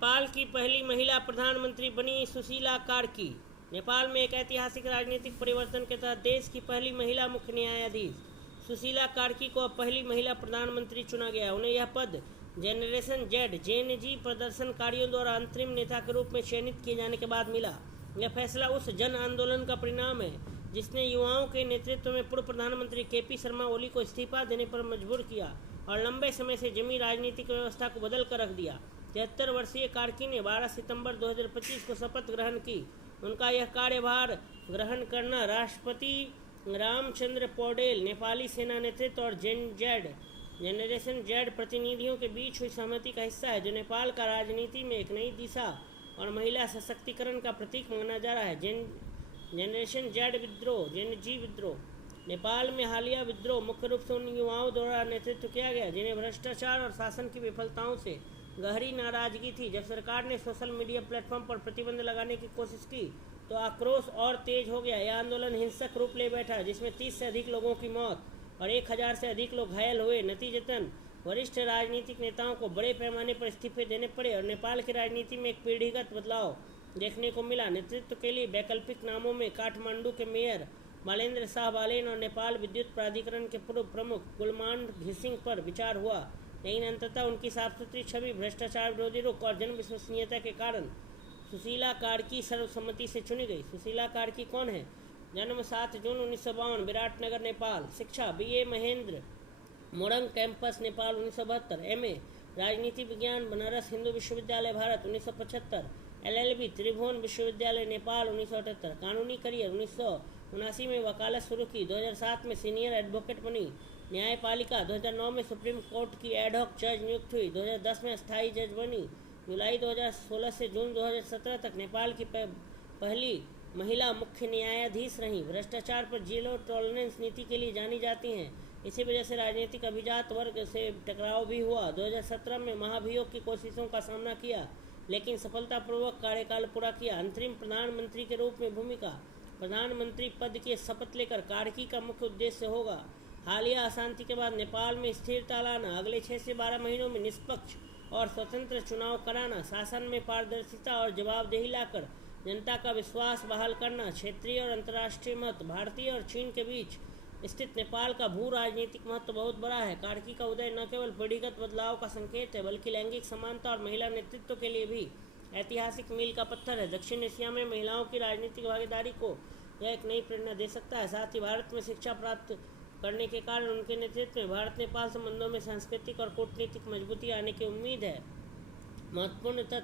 नेपाल की पहली महिला प्रधानमंत्री बनी सुशीला कार्की। नेपाल में एक ऐतिहासिक राजनीतिक परिवर्तन के तहत देश की पहली महिला मुख्य न्यायाधीश सुशीला कार्की को अब पहली महिला प्रधानमंत्री चुना गया। उन्हें यह पद जनरेशन जेड जेएनजी प्रदर्शनकारियों द्वारा अंतरिम नेता के रूप में चयनित किए जाने के बाद मिला। यह फैसला उस जन आंदोलन का परिणाम है जिसने युवाओं के नेतृत्व में पूर्व प्रधानमंत्री केपी शर्मा ओली को इस्तीफा देने पर मजबूर किया और लंबे समय से जमी राजनीतिक व्यवस्था को बदल कर रख दिया। 73 वर्षीय कार्की ने 12 सितंबर 2025 को शपथ ग्रहण की। उनका यह कार्यभार ग्रहण करना राष्ट्रपति रामचंद्र पौडेल, नेपाली सेना नेतृत्व और जनरेशन जेड प्रतिनिधियों के बीच हुई सहमति का हिस्सा है, जो नेपाल का राजनीति में एक नई दिशा और महिला सशक्तिकरण का प्रतीक माना जा रहा है। जनरेशन जेड विद्रोह जेनजी विद्रोह नेपाल में हालिया विद्रोह मुख्य रूप से उन युवाओं द्वारा नेतृत्व किया गया जिन्हें भ्रष्टाचार और शासन की विफलताओं से गहरी नाराजगी थी। जब सरकार ने सोशल मीडिया प्लेटफॉर्म पर प्रतिबंध लगाने की कोशिश की तो आक्रोश और तेज हो गया। यह आंदोलन हिंसक रूप ले बैठा जिसमें 30 से अधिक लोगों की मौत और 1000 से अधिक लोग घायल हुए। नतीजतन वरिष्ठ राजनीतिक नेताओं को बड़े पैमाने पर इस्तीफे देने पड़े और नेपाल की राजनीति में एक पीढ़ीगत बदलाव देखने को मिला। नेतृत्व के लिए वैकल्पिक नामों में काठमांडू के मेयर बालेन्द्र शाह बालेन और नेपाल विद्युत प्राधिकरण के पूर्व प्रमुख गुलमान घिसिंग पर विचार हुआ, लेकिन अंततः उनकी साफ सुथरी छवि, भ्रष्टाचार विरोधी रुख और जन विश्वसनीयता के कारण सुशीला कार्की सर्वसम्मति से चुनी गई। सुशीला कार्की कौन है? जन्म 7 जून 1952, विराटनगर, नेपाल। शिक्षा BA महेंद्र मोरंग कैंपस, नेपाल 1972। MA राजनीति विज्ञान, बनारस हिंदू विश्वविद्यालय, भारत 1975। LLB त्रिभुवन विश्वविद्यालय, नेपाल 1978। कानूनी करियर 1979 में वकालत शुरू की। 2007 में सीनियर एडवोकेट बनी। न्यायपालिका 2009 में सुप्रीम कोर्ट की एडहॉक जज नियुक्त हुई। 2010 में अस्थायी जज बनी। जुलाई 2016 से जून 2017 तक नेपाल की पहली महिला मुख्य न्यायाधीश रहीं। भ्रष्टाचार पर जीरो टॉलरेंस नीति के लिए जानी जाती हैं। इसी वजह से राजनीतिक अभिजात वर्ग से टकराव भी हुआ। 2017 में महाभियोग की कोशिशों का सामना किया लेकिन सफलतापूर्वक कार्यकाल पूरा किया। अंतरिम प्रधानमंत्री के रूप में भूमिका। प्रधानमंत्री पद की शपथ लेकर कार्की का मुख्य उद्देश्य होगा हालिया अशांति के बाद नेपाल में स्थिरता लाना, अगले 6 से 12 महीनों में निष्पक्ष और स्वतंत्र चुनाव कराना, शासन में पारदर्शिता और जवाबदेही लाकर जनता का विश्वास बहाल करना। क्षेत्रीय और अंतर्राष्ट्रीय महत्व। भारतीय और चीन के बीच स्थित नेपाल का भू राजनीतिक महत्व बहुत बड़ा है। कार्की का उदय न केवल पीढ़ीगत बदलाव का संकेत है बल्कि लैंगिक समानता और महिला नेतृत्व के लिए भी ऐतिहासिक मील का पत्थर है। दक्षिण एशिया में महिलाओं की राजनीतिक भागीदारी को यह एक नई प्रेरणा दे सकता है। साथ ही भारत में शिक्षा प्राप्त करने के कारण उनके नेतृत्व में भारत नेपाल संबंधों में सांस्कृतिक और कूटनीतिक मजबूती आने की उम्मीद है। महत्वपूर्ण तथ्य